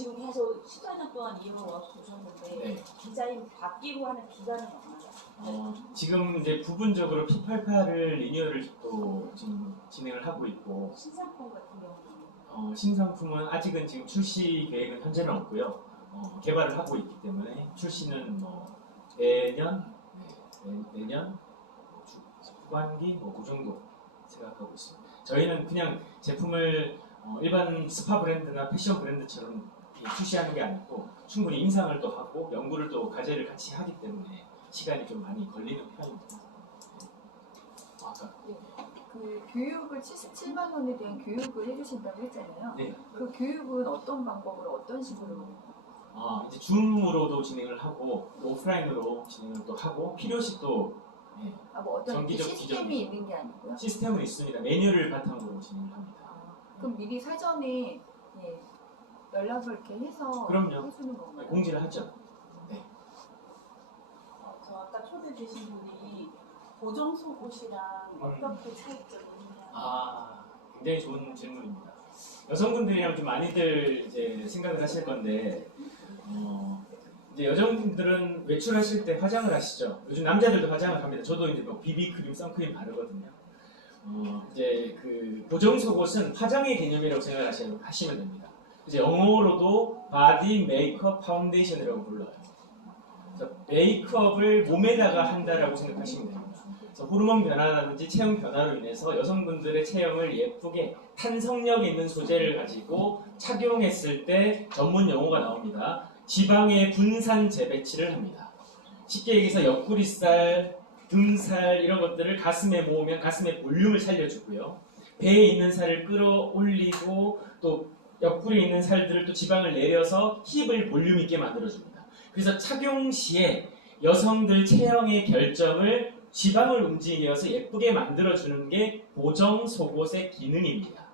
지금 계속 14년 동안 이어와 보셨는데 네. 디자인 바뀌고 하는 기간은 얼마나? 지금 이제 부분적으로 P88을 리뉴얼을 또 지금 진행을 하고 있고, 신상품 같은 경우는 신상품은 아직은 지금 출시 계획은 현재는 없고요. 개발을 하고 있기 때문에 출시는 뭐 내년 후반기 그 정도 생각하고 있습니다. 저희는 그냥 제품을 일반 스파 브랜드나 패션 브랜드처럼 출시하는 게 아니고 충분히 임상을 또 하고 연구를 또 과제를 같이 하기 때문에 시간이 좀 많이 걸리는 편입니다. 아까 그 교육을 77만 원에 대한 교육을 해주신다고 했잖아요. 네. 그 교육은 어떤 방법으로 어떤 식으로? 이제 줌으로도 진행을 하고 또 오프라인으로 진행을 또 하고 필요시 또 뭐 어떤 정기적 시스템이 있는 게 아니고요? 시스템은 있습니다. 매뉴얼을 바탕으로 진행을 합니다. 그럼 미리 사전에 연락을 이렇게 해서 그럼요. 해주는 건가요? 공지를 하죠. 네. 저 아까 초대 주신 분이 보정 속옷이랑 어떻게 차이점이 있냐? 굉장히 좋은 질문입니다. 여성분들이랑 좀 많이들 이제 생각을 하실 건데, 이제 여성분들은 외출하실 때 화장을 하시죠. 요즘 남자들도 화장을 합니다. 저도 이제 뭐 비비크림, 선크림 바르거든요. 이제 그 보정 속옷은 화장의 개념이라고 생각하시면 됩니다. 이제 영어로도 바디 메이크업 파운데이션이라고 불러요. 그래서 메이크업을 몸에다가 한다라고 생각하시면 됩니다. 그래서 호르몬 변화라든지 체형 변화로 인해서 여성분들의 체형을 예쁘게 탄성력 있는 소재를 가지고 착용했을 때 전문 용어가 나옵니다. 지방의 분산 재배치를 합니다. 쉽게 얘기해서 옆구리살, 등살 이런 것들을 가슴에 모으면 가슴의 볼륨을 살려주고요. 배에 있는 살을 끌어올리고 또 옆구리에 있는 살들을 또 지방을 내려서 힙을 볼륨 있게 만들어줍니다. 그래서 착용 시에 여성들 체형의 결정을 지방을 움직여서 예쁘게 만들어주는 게 보정 속옷의 기능입니다.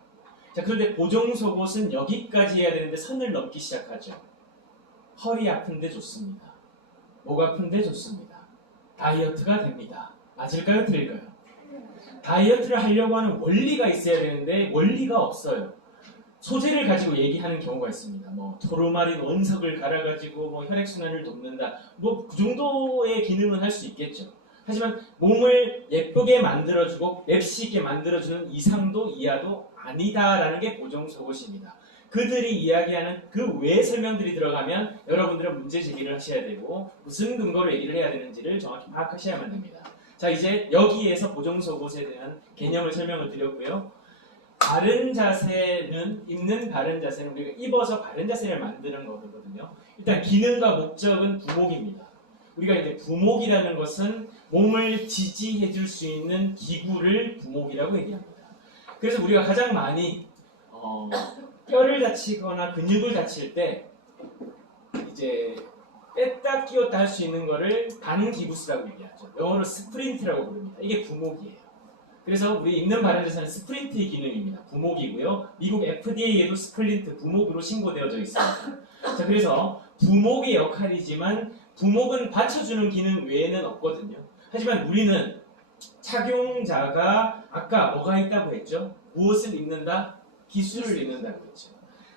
자, 그런데 보정 속옷은 여기까지 해야 되는데 선을 넘기 시작하죠. 허리 아픈데 좋습니다. 목 아픈데 좋습니다. 다이어트가 됩니다. 맞을까요? 틀릴까요? 다이어트를 하려고 하는 원리가 있어야 되는데 원리가 없어요. 소재를 가지고 얘기하는 경우가 있습니다. 뭐 토르마린 원석을 갈아가지고 뭐 혈액순환을 돕는다. 뭐 그 정도의 기능은 할 수 있겠죠. 하지만 몸을 예쁘게 만들어주고 맵시 있게 만들어주는 이상도 이하도 아니다라는 게 보정 속옷입니다. 그들이 이야기하는 그 외의 설명들이 들어가면 여러분들은 문제 제기를 하셔야 되고 무슨 근거로 얘기를 해야 되는지를 정확히 파악하셔야만 됩니다. 자, 이제 여기에서 보정 속옷에 대한 개념을 설명을 드렸고요. 바른 자세는 입는 바른 자세는 우리가 입어서 바른 자세를 만드는 거거든요. 일단 기능과 목적은 부목입니다. 우리가 이제 부목이라는 것은 몸을 지지해 줄 수 있는 기구를 부목이라고 얘기합니다. 그래서 우리가 가장 많이 뼈를 다치거나 근육을 다칠 때 이제 뺐다 끼웠다 할 수 있는 거를 반기부스라고 얘기하죠. 영어로 스프린트라고 부릅니다. 이게 부목이에요. 그래서 우리 입는 바른 자세는 스프린트의 기능입니다. 부목이고요. 미국 FDA에도 스프린트, 부목으로 신고되어져 있습니다. 자, 그래서 부목의 역할이지만 부목은 받쳐주는 기능 외에는 없거든요. 하지만 우리는 착용자가 아까 뭐가 있다고 했죠? 무엇을 입는다? 기술을 입는다고 했죠.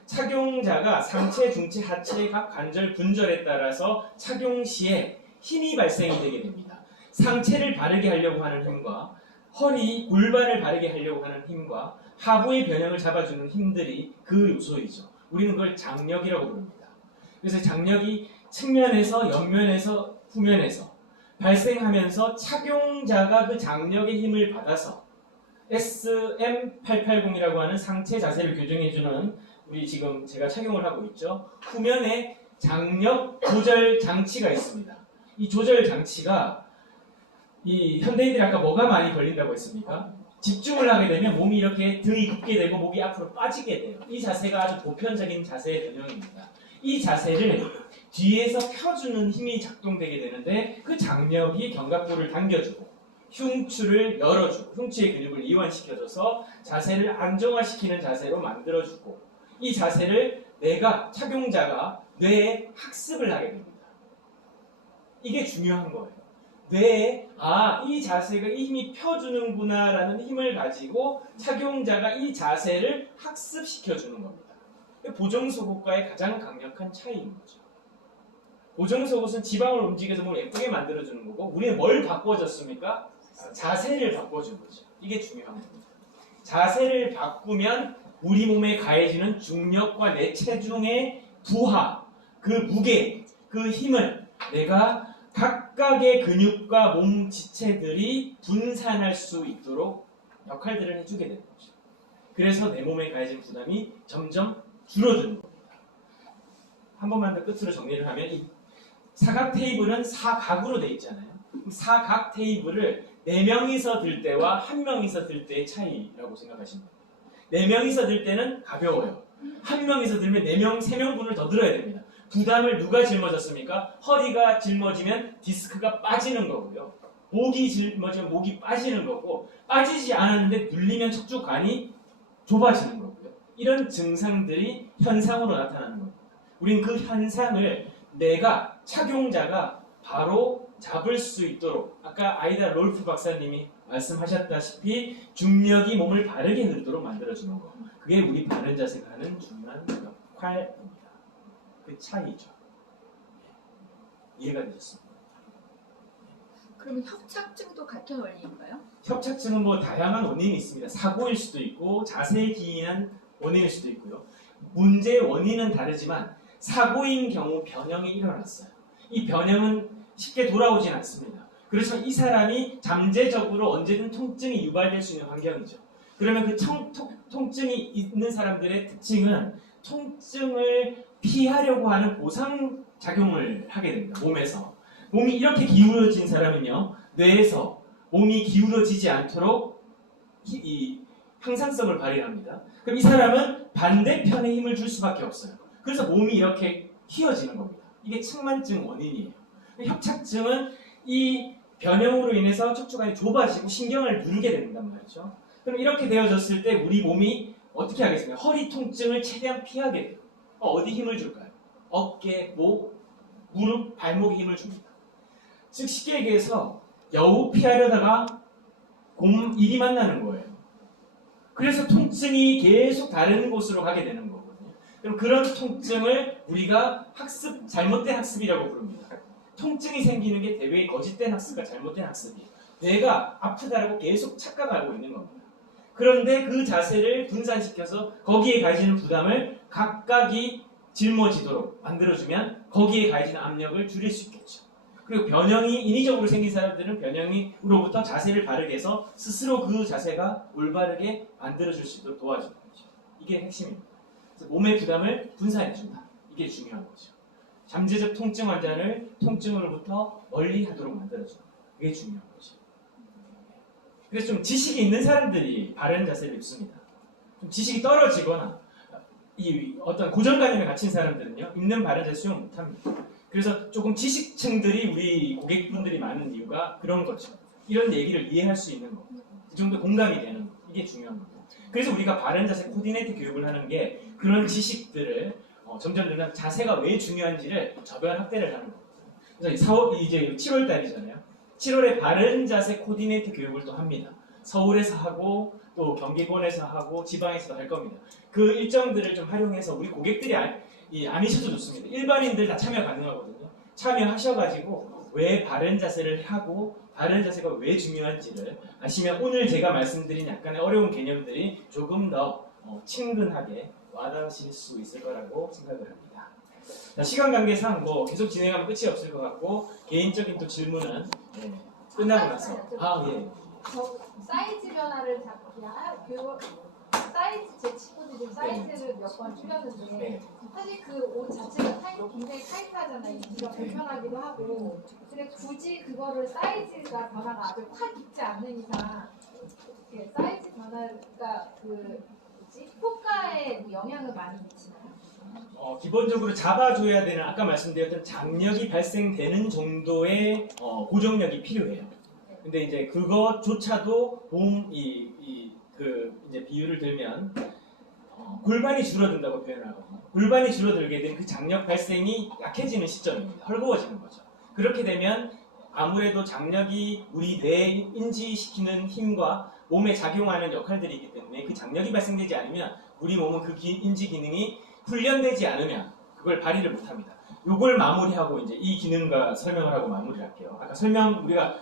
착용자가 상체, 중체, 하체 각 관절, 분절에 따라서 착용 시에 힘이 발생이 되게 됩니다. 상체를 바르게 하려고 하는 힘과 허리, 골반을 바르게 하려고 하는 힘과 하부의 변형을 잡아주는 힘들이 그 요소이죠. 우리는 그걸 장력이라고 부릅니다. 그래서 장력이 측면에서, 옆면에서, 후면에서 발생하면서 착용자가 그 장력의 힘을 받아서 SM880이라고 하는 상체 자세를 교정해주는 우리 지금 제가 착용을 하고 있죠. 후면에 장력 조절 장치가 있습니다. 이 조절 장치가 이 현대인들이 아까 뭐가 많이 걸린다고 했습니까? 집중을 하게 되면 몸이 이렇게 등이 굽게 되고 목이 앞으로 빠지게 돼요. 이 자세가 아주 보편적인 자세의 변형입니다. 이 자세를 뒤에서 펴주는 힘이 작동되게 되는데 그 장력이 견갑골을 당겨주고 흉추를 열어주고 흉추의 근육을 이완시켜줘서 자세를 안정화시키는 자세로 만들어주고 이 자세를 내가 착용자가 뇌에 학습을 하게 됩니다. 이게 중요한 거예요. 뇌에 이 자세가 이 힘이 펴주는구나 라는 힘을 가지고 착용자가 이 자세를 학습시켜주는 겁니다. 보정속옷과의 가장 강력한 차이인 거죠. 보정속옷은 지방을 움직여서 뭘 예쁘게 만들어주는 거고 우리는 뭘 바꿔줬습니까? 자세를 바꿔준 거죠. 이게 중요한 겁니다. 자세를 바꾸면 우리 몸에 가해지는 중력과 내 체중의 부하, 그 무게, 그 힘을 내가 각각의 근육과 몸 지체들이 분산할 수 있도록 역할들을 해주게 되는 거죠. 그래서 내 몸에 가해진 부담이 점점 줄어드는 겁니다. 한 번만 더 끝으로 정리를 하면 이 사각 테이블은 사각으로 되어 있잖아요. 사각 테이블을 4명이서 들 때와 1명이서 들 때의 차이라고 생각하시면 됩니다. 4명이서 들 때는 가벼워요. 1명이서 들면 4명, 3명분을 더 들어야 됩니다. 부담을 누가 짊어졌습니까? 허리가 짊어지면 디스크가 빠지는 거고요. 목이 짊어지면 목이 빠지는 거고 빠지지 않았는데 눌리면 척추관이 좁아지는 거고요. 이런 증상들이 현상으로 나타나는 겁니다. 우린 그 현상을 내가 착용자가 바로 잡을 수 있도록 아까 아이다 롤프 박사님이 말씀하셨다시피 중력이 몸을 바르게 흐르도록 만들어주는 거. 그게 우리 바른 자세가 하는 중요한 역할입니다. 그 차이죠. 이해가 되셨습니까? 그러면 협착증도 같은 원리인가요? 협착증은 뭐 다양한 원인이 있습니다. 사고일 수도 있고 자세에 기인한 원인일 수도 있고요. 문제의 원인은 다르지만 사고인 경우 변형이 일어났어요. 이 변형은 쉽게 돌아오진 않습니다. 그래서 이 사람이 잠재적으로 언제든 통증이 유발될 수 있는 환경이죠. 그러면 그 통증이 있는 사람들의 특징은 통증을 피하려고 하는 보상작용을 하게 됩니다. 몸에서. 몸이 이렇게 기울어진 사람은요. 뇌에서 몸이 기울어지지 않도록 이 항상성을 발휘합니다. 그럼 이 사람은 반대편에 힘을 줄 수밖에 없어요. 그래서 몸이 이렇게 휘어지는 겁니다. 이게 측만증 원인이에요. 협착증은 이 변형으로 인해서 척추관이 좁아지고 신경을 누르게 된단 말이죠. 그럼 이렇게 되어졌을 때 우리 몸이 어떻게 하겠습니까? 허리 통증을 최대한 피하게 돼요. 어디 힘을 줄까요? 어깨, 목, 무릎, 발목에 힘을 줍니다. 즉 쉽게 얘기해서 여우 피하려다가 곰1이 만나는 거예요. 그래서 통증이 계속 다른 곳으로 가게 되는 거거든요. 그럼 그런 통증을 우리가 잘못된 학습이라고 부릅니다. 통증이 생기는 게 대개 거짓된 학습과 잘못된 학습이에요. 뇌가 아프다라고 계속 착각하고 있는 겁니다. 그런데 그 자세를 분산시켜서 거기에 가해지는 부담을 각각이 짊어지도록 만들어주면 거기에 가해지는 압력을 줄일 수 있겠죠. 그리고 변형이 인위적으로 생긴 사람들은 변형으로부터 자세를 바르게 해서 스스로 그 자세가 올바르게 만들어줄 수 있도록 도와주는 거죠. 이게 핵심입니다. 그래서 몸의 부담을 분산해준다. 이게 중요한 거죠. 잠재적 통증 환자를 통증으로부터 멀리 하도록 만들어준다. 이게 중요한 거죠. 그래서 좀 지식이 있는 사람들이 바른 자세를 입습니다. 좀 지식이 떨어지거나 이 어떤 고정관념에 갇힌 사람들은요, 있는 바른 자세 수용 못합니다. 그래서 조금 지식층들이 우리 고객분들이 많은 이유가 그런 거죠. 이런 얘기를 이해할 수 있는 거. 그 정도 공감이 되는 거. 이게 중요한 거고. 그래서 우리가 바른 자세 코디네이트 교육을 하는 게 그런 지식들을 점점 자세가 왜 중요한지를 저변 확대를 하는 거거든요. 그래서 이제 7월 달이잖아요. 7월에 바른 자세 코디네이트 교육을 또 합니다. 서울에서 하고 또 경기권에서 하고 지방에서도 할 겁니다. 그 일정들을 좀 활용해서 우리 고객들이 아니셔도 좋습니다. 일반인들 다 참여 가능하거든요. 참여하셔가지고 왜 바른 자세를 하고 바른 자세가 왜 중요한지를 아시면 오늘 제가 말씀드린 약간의 어려운 개념들이 조금 더 친근하게 와닿으실 수 있을 거라고 생각을 합니다. 자, 시간 관계상 뭐 계속 진행하면 끝이 없을 것 같고 개인적인 또 질문은 끝나고 나서 예. 사이즈 변화를 그냥 사이즈 제 친구들이 지금 사이즈를 몇 번 줄였는데 네. 사실 그 옷 자체가 굉장히 타이트하잖아요. 입기가 불편하기도 하고 근데 굳이 그거를 사이즈가 변화가 아주 확 있지 않는 이상 사이즈 변화가 효과에 영향을 많이 미치나요? 기본적으로 잡아줘야 되는 아까 말씀드렸던 장력이 발생되는 정도의 고정력이 필요해요. 근데 이제 그것조차도 이제 비유를 들면 골반이 줄어든다고 표현하거든요. 골반이 줄어들게 된 그 장력 발생이 약해지는 시점입니다. 헐거워지는 거죠. 그렇게 되면 아무래도 장력이 우리 뇌에 인지시키는 힘과 몸에 작용하는 역할들이 있기 때문에 그 장력이 발생되지 않으면 우리 몸은 그 인지 기능이 훈련되지 않으면 그걸 발휘를 못합니다. 요걸 마무리하고 이제 이 기능과 설명을 하고 마무리를 할게요. 아까 우리가